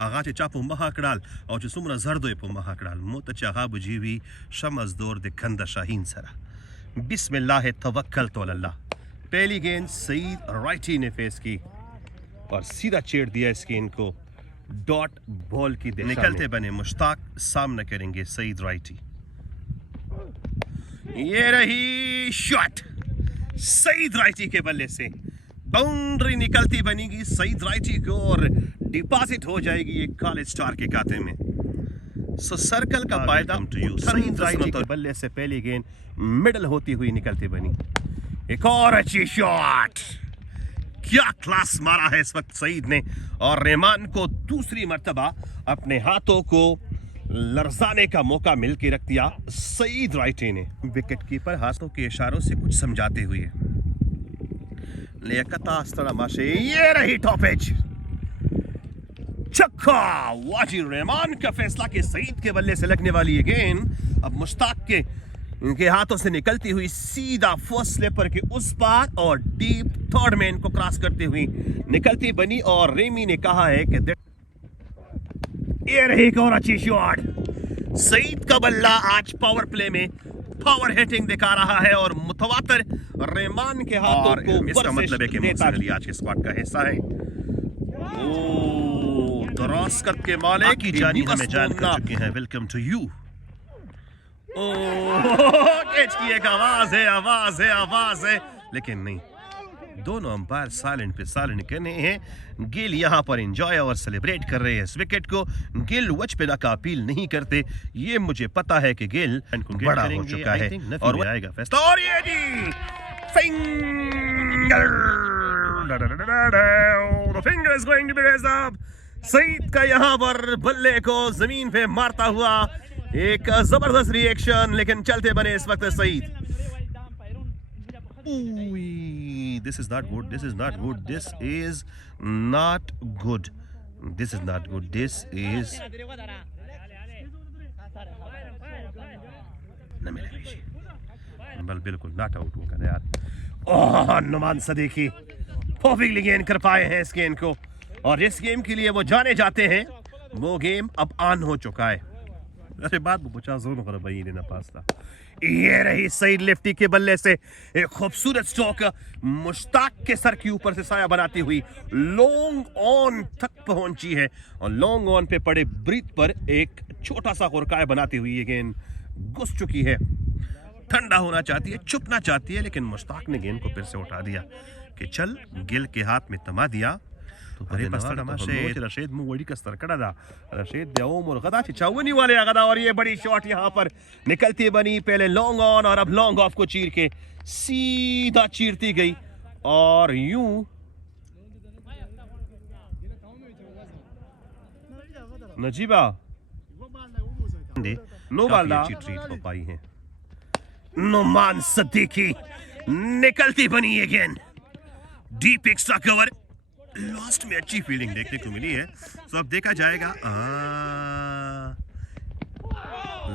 Agate chapo mahakral او چې څومره زردوي په mahakral متچغا بجیوی شمزدور د کند شاهین سره بسم الله توکلت علی الله پہلی گیند سعید رائٹی نے فیس کی اور سیدھا چیڑ دیا اس گیند کو ڈاٹ بال کی نکلتے بنے مشتاق سامنا کریں گے سعید رائٹی یہ رہی شاٹ سعید رائٹی کے بلے سے बाउंड्री निकलती बनेगी सईद राइटी को और डिपॉजिट हो जाएगी एक कॉलेज स्टार के खाते में सो सर्कल का फायदा सईद राइटी के बल्ले से पहली गेंद मिडल होती हुई निकलती बनी एक और अच्छी शॉट क्या क्लास मारा है इस वक्त सईद ने और रहमान को दूसरी मर्तबा अपने हाथों को लरजाने का मौका मिल के रख दिया सईद राइटी ने विकेट कीपर हाथों के इशारों से कुछ समझाते हुए ये रही टॉप एज छक्का वाजिर रहमान का फैसला के सईद के बल्ले से लगने वाली ये गेंद अब मुश्ताक के इनके हाथों से निकलती हुई सीधा फर्स्ट स्लिपर के उस पार और डीप थर्ड मैन को क्रॉस करते हुई निकलती बनी और रेमी ने कहा है कि ये रही एक और अच्छी शॉट सईद का बल्ला आज पावर प्ले में पावर हिटिंग दिखा रहा है और मुतवातर रहमान के हाथों को इसका मतलब है कि मोहसिन अली आज के स्क्वाड का हिस्सा है दरास्कत के मालिक की जानिब हमें जान कर चुके हैं वेलकम टू यू कैच की एक आवाज है लेकिन नहीं दोनों अंपायर साइलेंट पे साइलेंट करने हैं गिल यहाँ पर एंजॉय और सेलिब्रेट कर रहे हैं इस विकेट को गिल वच पे का अपील नहीं करते ये मुझे पता है कि गिल बड़ा हो चुका है और आएगा फैसला और ये जी finger the finger is going to be raised up Saeed का यहाँ पर बल्ले को जमीन पे मारता हुआ एक जबरदस्त रिएक्शन लेकिन चलते बने इस वक्त Saeed This is not good. This is not good. This is not good. This is not good. This is न मिले बल बिल्कुल नॉट आउट होगा यार नुमान सदीकी परफेक्टली गेंद कर पाए हैं इस गेंद को और इस गेम के लिए वो जाने जाते हैं वो गेम अब ऑन हो चुका है अरे बात वो बचा जोन कर भाई ने ना पास था ये रही सईद लेफ्टी के बल्ले से एक खूबसूरत स्ट्रोक मुश्ताक के सर के ऊपर से साया बनाती हुई लॉन्ग ऑन तक पहुंची है और लॉन्ग ऑन पे पड़े ब्रीथ पर एक छोटा सा हुरकाय बनाती हुई ये गेंद घुस चुकी है ठंडा होना चाहती है चुपना चाहती है लेकिन मुश्ताक ने गेंद को फिर से उठा दिया कि चल गिल के हाथ में थमा दिया रशीद मुंह वड़ी कस्तर कड़ा था रशीद दे उमर गदा चावनी वाले गदा और ये बड़ी शॉट यहाँ पर निकलती बनी पहले लॉन्ग ऑन और अब लॉन्ग ऑफ को चीर के सीधा चीरती गई और यूं नजीबा नो बाल्दा ट्रीट हो पाई है नुमान सदीकी निकलती बनी ये गेंद डीप एक्स्ट्रा कवर लास्ट में अच्छी फील्डिंग देखने को मिली है तो अब देखा जाएगा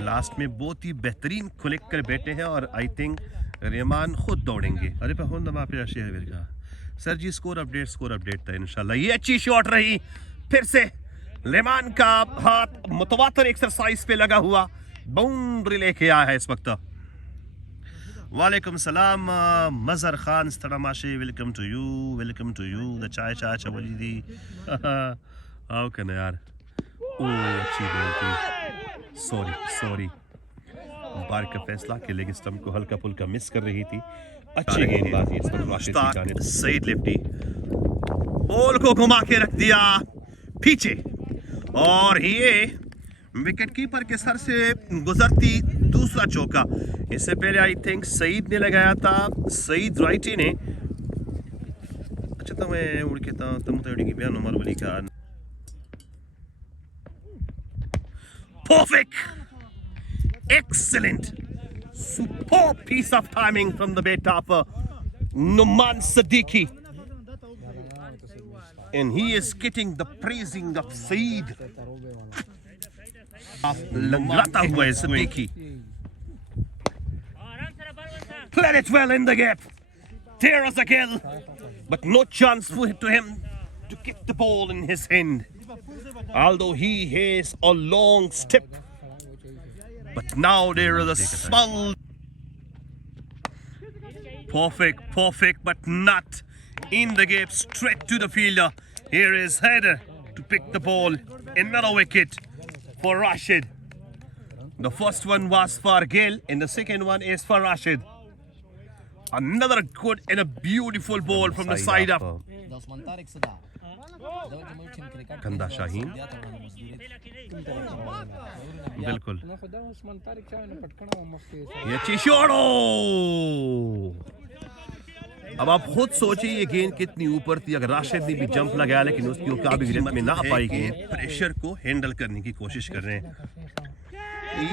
लास्ट में बहुत ही बेहतरीन खुलिक कर बैठे हैं और आई थिंक रहमान खुद दौड़ेंगे अरे पे होन दमा पे का सर जी स्कोर अपडेट था इंशाल्लाह ये अच्छी शॉट रही फिर से रहमान का हाथ मुतवातर एक्सरसाइज पे लगा हुआ बाउंड्री लेके आया है इस वक्त वालेकुम सलाम मजहर खान स्तड़ामाशे welcome to you the chai चवली दी आओ कने यार ओ अच्छी बॉल थी सॉरी अंपायर का फैसला के लेग स्टंप को हल्का फुल्का मिस कर रही थी अच्छी गेंदबाजी इस पर राशिद की जानिब सईद लेफ्टी बॉल को घुमा के रख दिया पीछे और ये विकेट कीपर के सर से गुजरती दूसरा चौका इससे पहले आई थिंक सईद ने लगाया था सईद राइटी ने अच्छा तो मैं उड़ के था तुम तो उड़ेगी बयान उमर वली का perfect excellent superb piece of timing from the bat of Numan Siddiqui and he is getting the praising of Saeed लंगड़ाता हुआ है Siddiqui played it well in the gap there was a kill but no chance for him to get the ball in his hand although he has a long step, but now there is a small. Perfect, but not in the gap, straight to the fielder. Here is Header to pick the ball. Another wicket for Rashid. The first one was for Gill and the second one is for Rashid. Another good and a beautiful ball from the side of Kanda Shaheen. बिल्कुल ये चिशोड़ो। अब आप खुद सोचिए ये गेंद कितनी ऊपर थी। अगर राशिद ने भी जंप लगाया लेकिन उसकी मुकाबले गेंद में ना पाई गेंद, प्रेशर को हैंडल करने की कोशिश कर रहे हैं।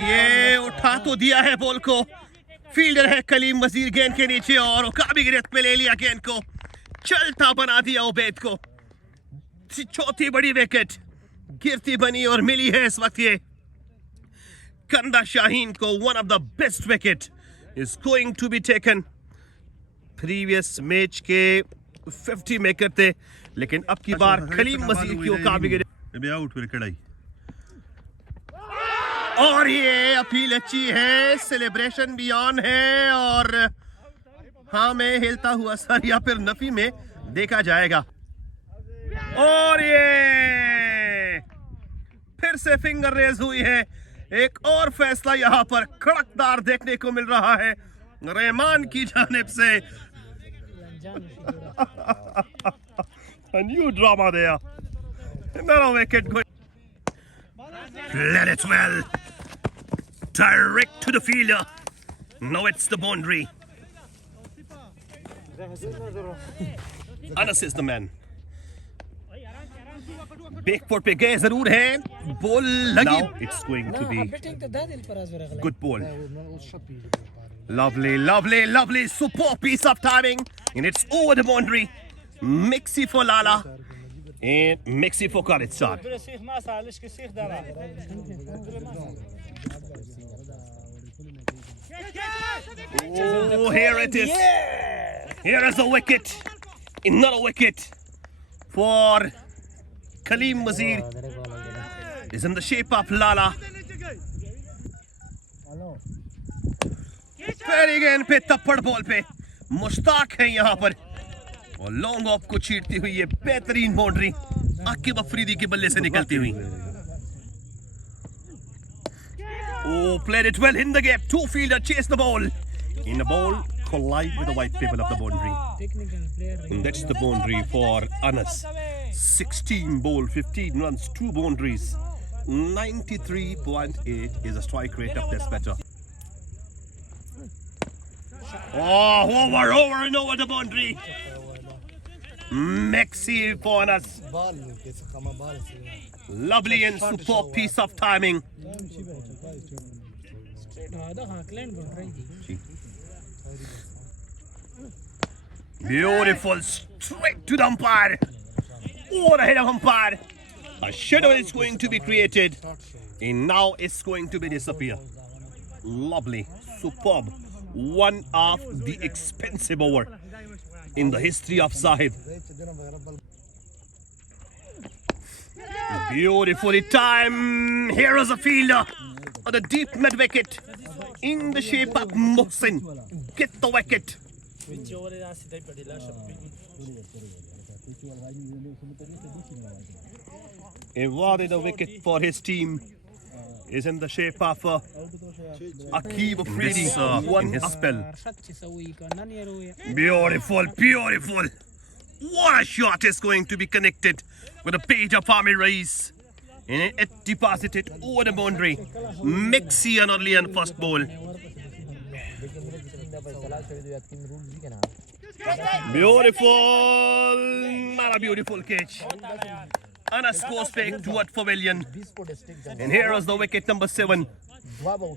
ये उठा तो दिया है बॉल को, फील्डर है कलीम वजीर गेंद के नीचे और मुकाबले गिरफ्त में ले लिया गेंद को, चलता बना दिया उबैद को। चौथी बड़ी विकेट गिरती बनी और मिली है इस वक्त ये कंदा शाहीन को। One of the best wicket is going to be taken. Previous match के 50 मेकर थे लेकिन अब की बार कलीम मजीद की मुकाबले आउट फिर कड़ाई और ये अपील अच्छी है, सेलिब्रेशन भी ऑन है और हाँ में हिलता हुआ सर या फिर नफी में देखा जाएगा। और ये फिर से फिंगर रेज हुई है। एक और फैसला यहां पर कड़कदार देखने को मिल रहा है रहमान की जानिब से। A new drama there. Another wicket going. Let it well. Direct to the fielder. Now it's the boundary. Anas is the man. Backfoot पे गए जरूर है, बॉल लगी। Now it's going to be good ball. Lovely, superb piece of timing, and it's over the boundary. Mixi for Lala, and Mixi for Khalid. Oh, here it is. Here is a wicket. Another wicket for Kaleem Wazir. Is in the shape of Lala. फिर again पे तप्पड़ ball पे मुश्ताक है यहाँ पर और long off को छीटती हुई ये बेहतरीन बाउंड्री आकिब अफरीदी के बल्ले से निकलती हुई। Oh, played it well in the gap. Two fielder chase the ball. In the ball, collide with the white pebble of the boundary. And that's the boundary for Anas. 16 ball, 15 runs, 2 boundaries. 93.8 is the strike rate of this batter. Oh, over and over the boundary. Maxi for Anas. Lovely and superb piece of timing. Beautiful, straight to the umpire. Over the head of umpire. A shadow is going to be created. And now it's going to be disappear. Lovely, superb. One of the expensive over in the history of Zahid. Beautifully timed. Here is a fielder on the deep mid wicket in the shape of Mohsin. Get the wicket. Awarded a wicket for his team is in the shape of Aqib Afridi. One spell. Beautiful. What a shot is going to be connected with a page of Amir Rais. And it deposited over the boundary. Mixi and early on first ball. Beautiful. Not a beautiful catch. Anas scores back toward Pavilion. And here is the wicket number 7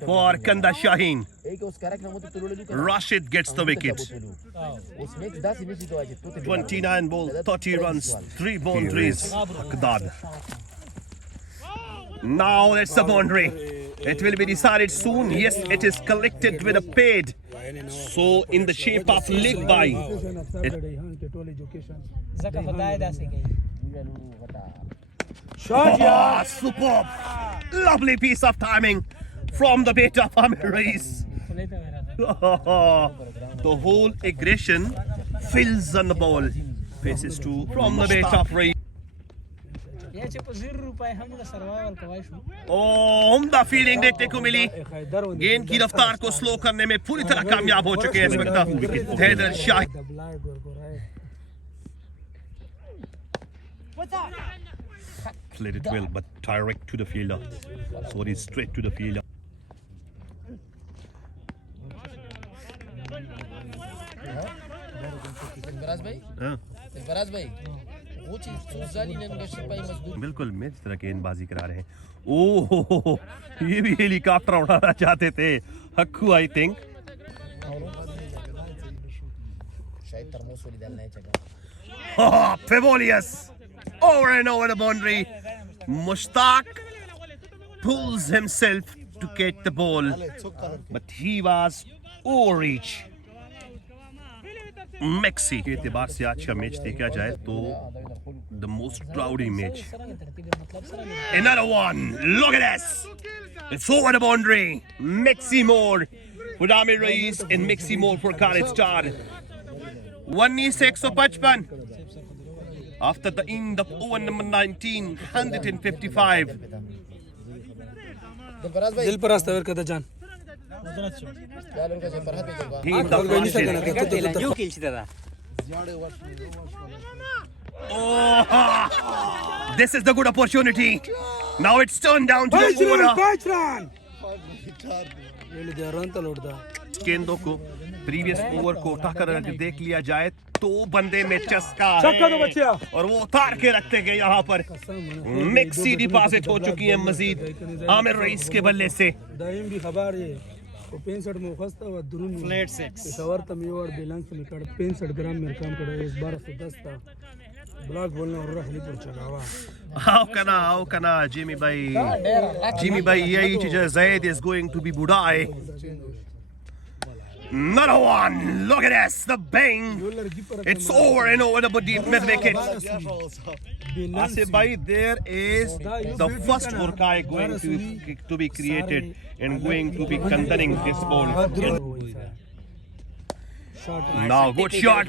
for Kanda Shaheen. Rashid gets the wicket. 29 ball, 30 runs, 3 boundaries. Akdad. Now that's the boundary. It will be decided soon. Yes, it is collected with a paid. So in the shape of leg by. Shot, yeah. Superb. Lovely piece of timing from the bait of Amir Reis. The whole aggression fills on the ball. Faces two from the bait of Reis. उम्दा fielding देखने को मिली. गेंद की रफ्तार को slow करने में पूरी तरह कामयाब हो चुके हैं इस वक्त Haider Shah. Played it well, but direct to the fielder. So it is straight to the fielder. बिल्कुल मेरी तरह गेंदबाजी करा रहे हैं. ओह, ये भी हेलीकॉप्टर उड़ाना चाहते थे Hakku, I think. Fabulous. Over and over the boundary. Mushtaq pulls himself to catch the ball, but he was overreach. Maxi के एतबार से आज का मैच देखा जाए तो the most rowdy match. Another one. Look at this. It's over the boundary. Maxi Moore for Amir Reis and Maxi Moore for Khalid Star. 1-6-155. After the end of over number 19, 155. दिलपरास्त है कदा जान. Oh, this is the good opportunity. Now it's turned down to the order. गेंदों को previous over को उठाकर अगर देख लिया जाए तो बंदे में चस्का है और वो उतार के रखते गए यहाँ पर. मिक्सी डिपॉजिट हो चुकी है मजीद आमिर रईस के बल्ले से. How can I, Jimmy Bhai, यही चीज़ Zaid is going to be budai. Another one. Look at this. The bang. It's over and over the deep mid wicket. Asif Bhai, there is the first Urkai going to be created and going to be contending this ball. Now, good shot.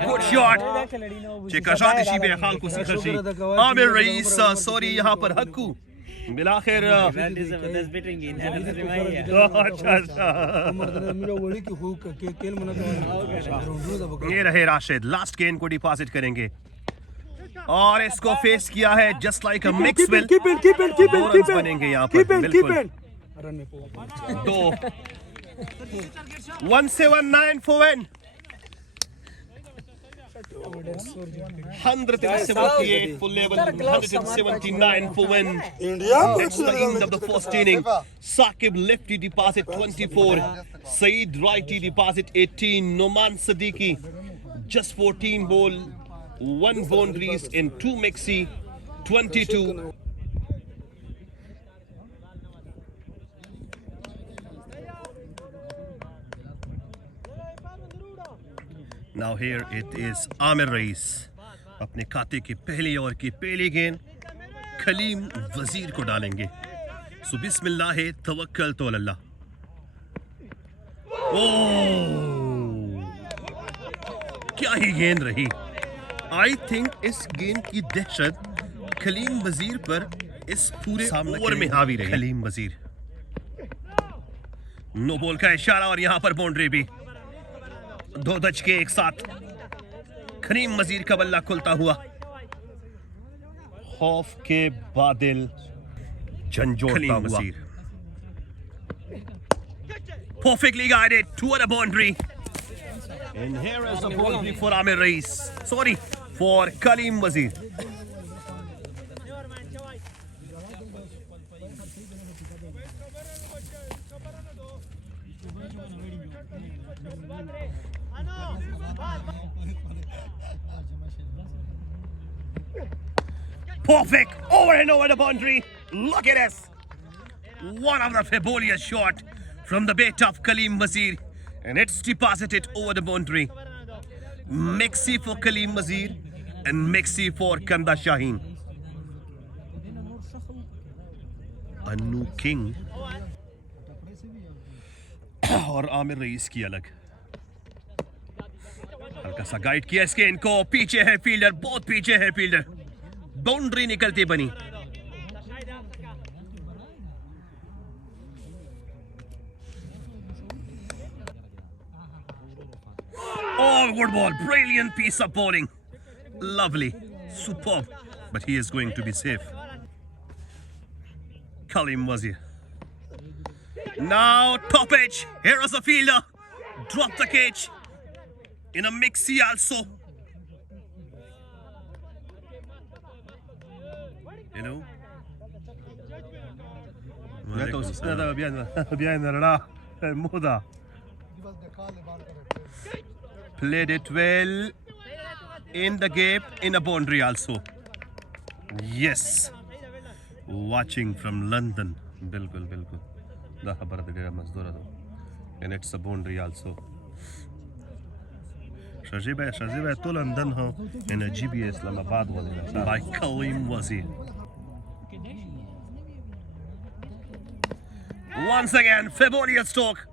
Cheka शादिशी बेहाल को सिखरशी. Aamir rice, sorry यहाँ पर हक्कू. बिलाखिर ये रहे Rashid. Last गेंद को deposit करेंगे और इसको फेस किया है just like a mix will. बनेंगे यहाँ पर बिल्कुल. 179 for win. 178 for level, 179 for win. That's the end of the first inning. Saqib lefty deposit 24, Saeed righty deposit 18, Noman Siddiqui just 14 ball, 1 boundaries and 2 Maxi 22. Now here it is Amir Reis. अपने खाते की पहली over की पहली गेंद खलीम वजीर को डालेंगे. सो बिस्मिल्लाह तवक्कल तो अल्लाह. ओह, क्या ही गेंद रही. आई थिंक इस गेंद की दहशत खलीम वजीर पर इस पूरे ओवर में हावी रही. खलीम वजीर नो बॉल का इशारा और यहाँ पर बाउंड्री भी. 2 दचके एक साथ खलीम वजीर का बल्ला खुलता हुआ. खौफ के बादल झंझोड़ता हुआ. Perfectly guided toward the boundary. And here is a boundary for Amir Reis. Sorry, for Kaleem Wazir. Perfect! Over and over the boundary. Look at this. One of the fabulous shot from the bat of Kaleem Wazir. And it's deposited over the boundary. Maxi for Kaleem Wazir and Maxi for Kanda Shaheen. Annu king और Aamir rice की अलग। हल्का सा guide किया इसके इनको, पीछे है फील्डर, बहुत पीछे है फील्डर, बाउंड्री निकलती बनी। Oh, good ball, brilliant piece of bowling, lovely, superb, but he is going to be safe. Kaleem Wazir. Now top edge, here is the fielder, drop the cage, in a mixie also. You know? Played it well in the gap, in a boundary also. Yes. Watching from London. Bilkul, bilkul. Da khabar de dera mazdura do. And it's a boundary also. Shaji bhai to London ho in a GB Islamabad wale by Kaleem Wazir. Once again, Fabulous stroke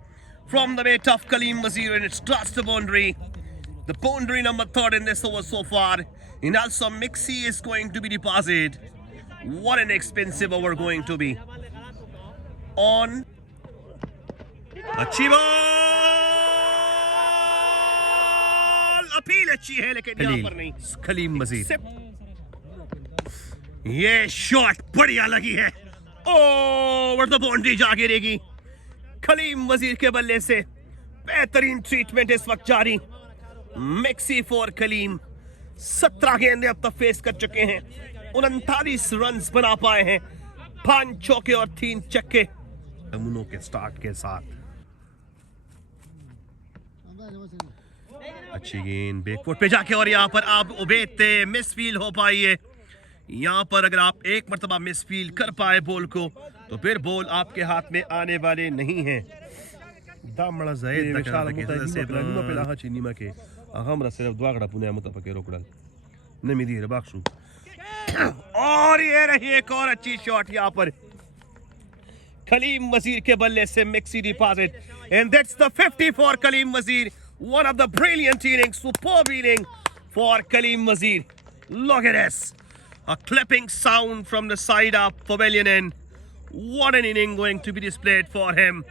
from the weight of Kaleem Wazir, and it starts the boundary. The boundary number 3rd in this over so far. And also Mixie is going to be deposited. What an expensive over going to be. On अच्छी ball, appeal अच्छी है लेकिन यहाँ पर नहीं। कलीम मजीद, ये shot बढ़िया लगी है, ओवर द बाउंड्री जा गिरेगी। कलीम वजीर के बल्ले से बेहतरीन ट्रीटमेंट इस वक्त जारी। मैक्सी फॉर कलीम 17 गेंदें अब तक फेस कर चुके हैं, 39 रन बना पाए हैं, 5 चौके और 3 छक्के नमूनों के स्टार्ट के साथ। अच्छी गेंद बैकफुट पे जाके, और यहाँ पर आप उबैद थे, मिस फील्ड हो पाई है। यहाँ पर अगर आप एक मरतबा मिस फील्ड कर पाए बॉल को, तो फिर बॉल आपके हाथ में आने वाले नहीं हैं। दामड़ा ज़ायद तक से प्लानिंग पे लाहा चीनी में के हमरा सिर्फ द्वागड़ा पुने मुतफके रोकड़ल नमी दी रबाक्षु। और ये रही एक और अच्छी शॉट यहाँ पर कलीम वजीर के बल्ले से मिक्सी डिपॉजिट, and that's the 50 for Kaleem Wazir. One of the brilliant innings, superb inning for Kaleem Wazir. Look at this, a clapping sound from the side of pavilion end. What an inning going to be displayed for him.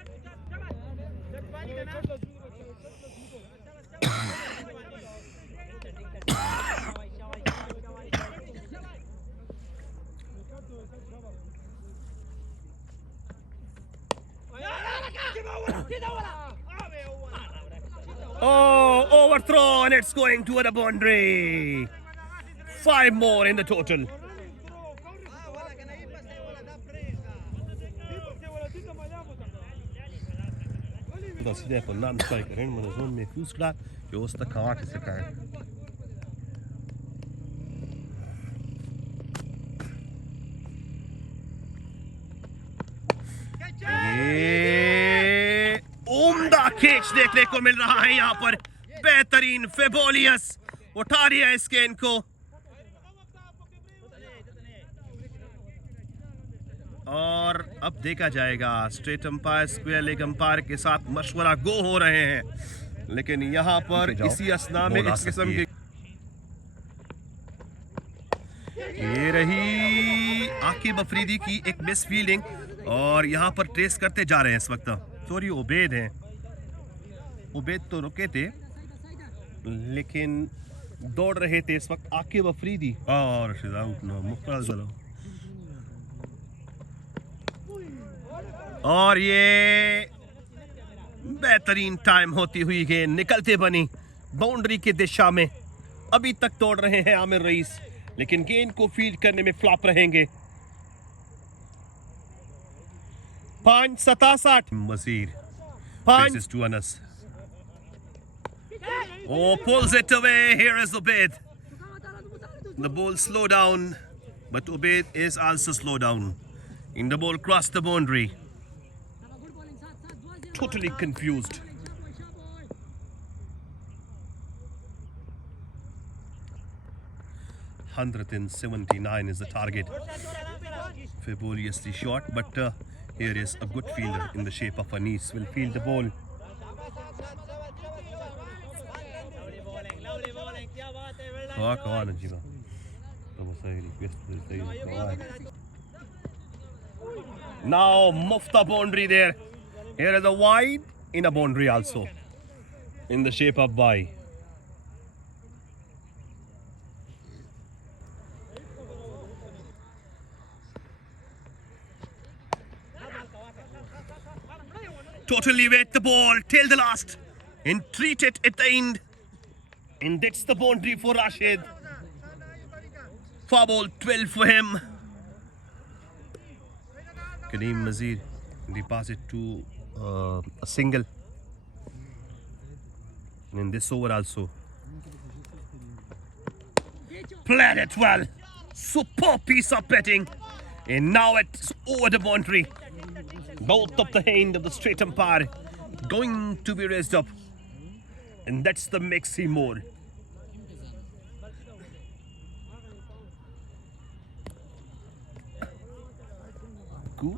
Oh, overthrow, and it's going to the boundary. 5 more in the total. Consider for non-striker in the zone में फूस करा कि उस तक काट सका है। ये उम्दा कैच देखने को मिल रहा है यहाँ पर, बेहतरीन फेबोलियस उठा रही है इस गेंद को, और अब देखा जाएगा। Straight umpire, square leg umpire के साथ मशवरा गो हो रहे हैं, लेकिन यहाँ पर इसी असना में इस किस्म की ये रही आकिब अफरीदी की एक मिस फील्डिंग, और यहाँ पर ट्रेस करते जा रहे हैं इस वक्त। सॉरी, उबैद हैं, उबैद तो रुके थे लेकिन दौड़ रहे थे इस वक्त आकिब अफरीदी। और और ये बेहतरीन टाइम होती हुई गेंद निकलते बनी बाउंड्री की दिशा में। अभी तक दौड़ रहे हैं आमिर रईस, लेकिन गेंद को फील्ड करने में फ्लॉप रहेंगे। 5-67 वजीर faces to Anas. Oh, pulls it away. Here is Ubaid. The ball slow down, but Ubaid is also slow down. In the ball crossed the boundary. Totally confused. $179 is the target. fabulously short, but here is a good fielder in the shape of Anis. Will field the ball. Come on, Ajiba. Now Mufta boundary there. Here is a wide in a boundary also in the shape of Y. Totally wait the ball till the last and treat it at the end. And that's the boundary for Rashid. Foul ball 12 for him. Kareem Mazir deposit to a single. And in this over also. Played it well. Superb piece of betting. And now it's over the boundary. Both of the hand of the straight umpire going to be raised up. And that's the Maxi mode.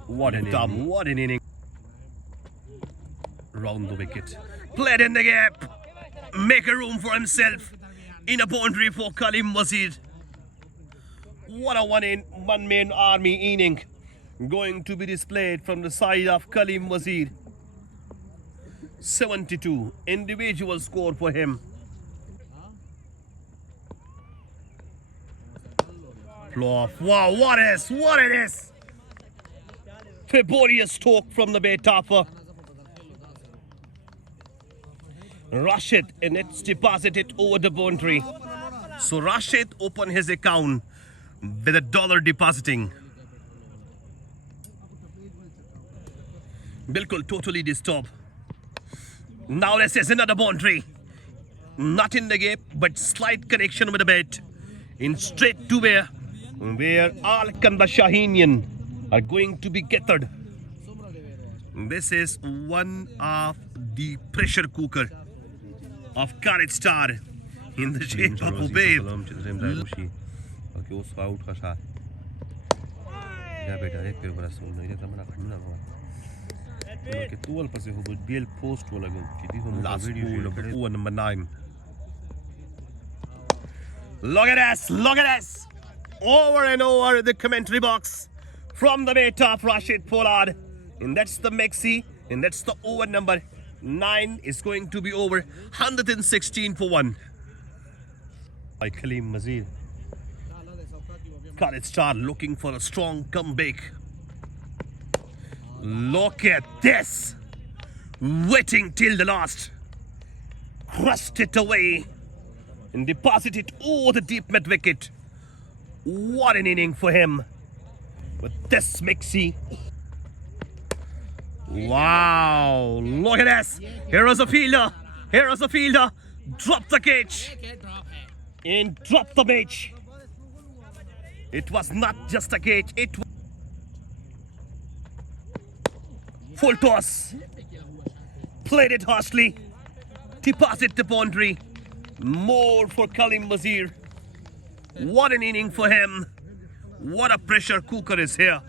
What an inning. What an inning. Round the wicket. Played in the gap. Make a room for himself in a boundary for Kaleem Wazir. What a one-man army inning going to be displayed from the side of Kaleem Wazir. 72 individual score for him. Wow, what it is. Fabulous stroke from the Betapa. Rashid, and it's deposited over the boundary. So Rashid opened his account with $1 depositing. Bilkul totally disturbed. Now this is another boundary. Not in the gap, but slight connection with the bat. In straight to where Al Kanda Shahinian are going to be gathered. This is one of the pressure cooker of Khalid Star in the shape of Ubaid. Last ball of number 9. Look at this. Over and over the commentary box from the weight of Rashid Pollard. And that's the Maxi. And that's the over number 9 is going to be over 116 for 1. By Kaleem Wazir. Khalid Star looking for a strong comeback. Look at this. Waiting till the last. Crushed it away. And deposited over the deep mid wicket. What an inning for him. With this Maxi. Wow. Look at this. Here is a fielder. Drop the catch. And drop the match. It was not just a catch. It was full toss. Played it harshly. Deposit the boundary. More for Kaleem Wazir. What an inning for him. What a pressure cooker is here.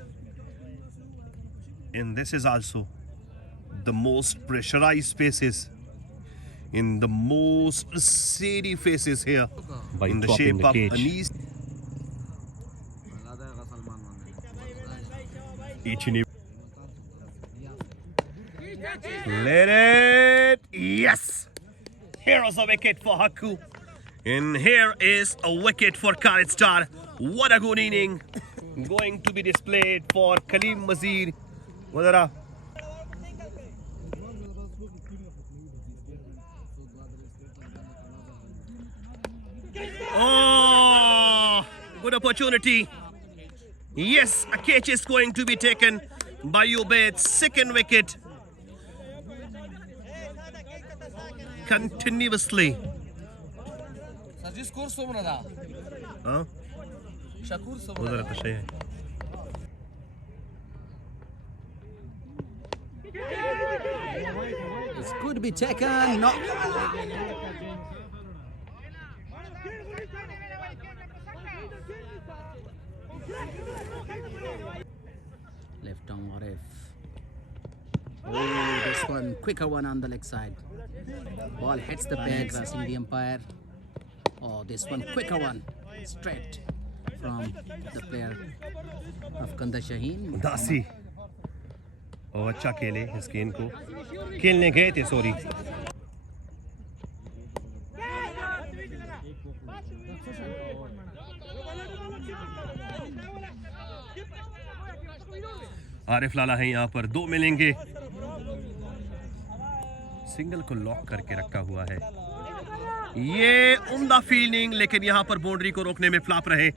And this is also the most pressurized faces. In the most shady faces here. By in the shape of Anis. Each and every. Let it. Yes. Here is a wicket for Haku. And here is a wicket for Khalid Star. What a good inning. Going to be displayed for Kaleem Wazir. Wadara. Oh, good opportunity. Yes, a catch is going to be taken by Ubaid's second wicket. Continuously. Huh? It's good to be taken. Not. Left arm Arif. Oh, this one quicker one on the leg side. Ball hits the peg, crossing the umpire. Oh, this one quicker one, straight from the player of Kanda Shaheen. दासी और अच्छा खेले इस गेंद को खेलने गए थे सॉरी आरिफ लाला है यहाँ पर 2 मिलेंगे सिंगल को लॉक करके रखा हुआ है ये उम्दा फील्डिंग लेकिन यहाँ पर बाउंड्री को रोकने में फ्लॉप रहे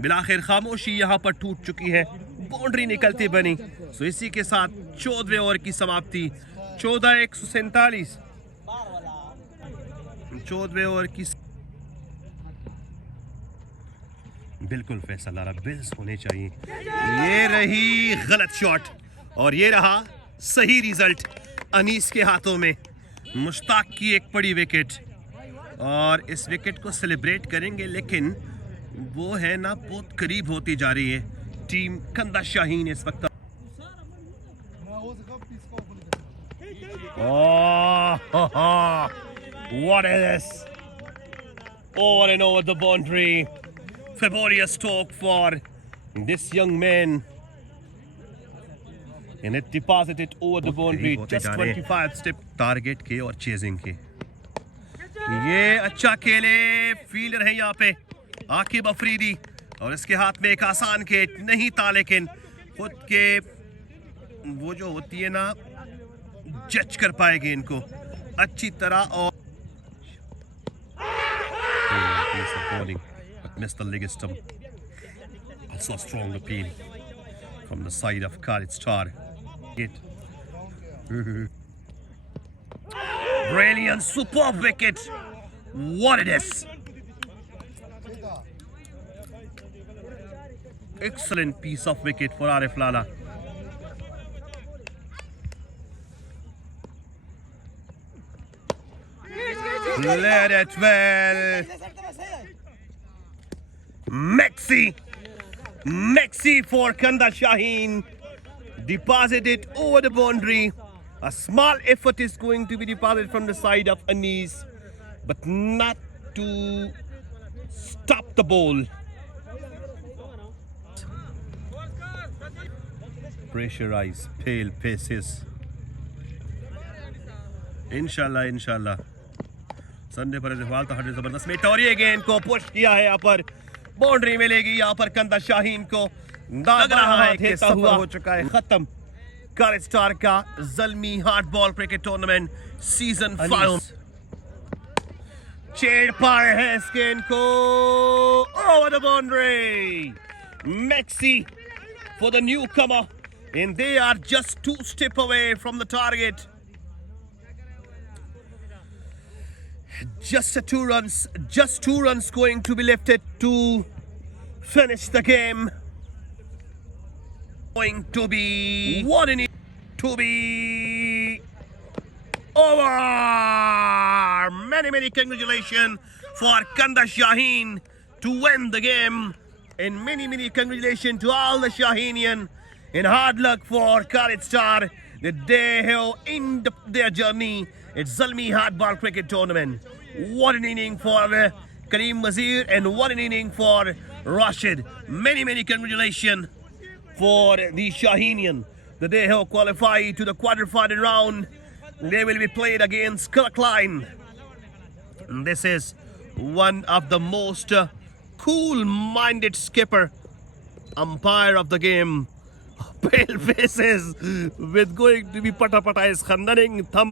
बिलाखिर खामोशी यहाँ पर टूट चुकी है बाउंड्री निकलती बनी सो इसी के साथ 14वें ओवर की समाप्ति 14-147 14वें ओवर की बिल्कुल फैसल आ रहा बिल्स होने चाहिए ये रही गलत शॉट और ये रहा सही रिजल्ट अनीस के हाथों में मुश्ताक की एक बड़ी विकेट और इस विकेट को सेलिब्रेट करेंगे लेकिन वो है ना बहुत करीब होती जा रही है टीम कंदा शाहीन इस वक्त what is this over and over the boundary Fabulous stroke for this young man and it deposited over the boundary just 25 step target के और chasing के ये अच्छा खेले फील्डर है यहाँ पे आकिब अफरीदी और इसके हाथ में एक आसान कैच नहीं था लेकिन खुद के वो जो होती है ना जज कर पाएगी इनको अच्छी तरह और Mr. Ligistum. Also a strong appeal from the side of Khalid Star. Brilliant, superb wicket. What it is. Excellent piece of wicket for Arif Lala. Played it well. Maxi for Kanda Shaheen deposited over the boundary. A small effort is going to be deposited from the side of Anis, but not to stop the ball. Pressurize, pale paces. Inshallah. Sunday पर इजहाल तो हटे जबरदस्त में और ये गेंद को push किया है यहाँ पर बाउंड्री मिलेगी यहाँ पर कंदा शाहीन को लग रहा है कि सफर हो चुका है खत्म खालिद स्टार का Zalmi hard ball cricket tournament season 5 छेड़ पाए हैं इस गेंद को over the boundary maxi for the newcomer and they are just 2 steps away from the target. Just 2 runs going to be left to finish the game. Going to be what in it to be over. Many congratulations for Kanda Shaheen to win the game, and many congratulations to all the Shaheenian, and hard luck for Khalid Star that they have ended their journey. It's Zalmi Hardball Cricket Tournament. What an inning for Kareem Wazir and what an inning for Rashid. Many congratulations for the Shaheenian that they have qualified to the quarter-final round. They will be played against Kirkline. And this is one of the most cool-minded skipper, umpire of the game. Pale faces with going to be pata is Khandaning thumb.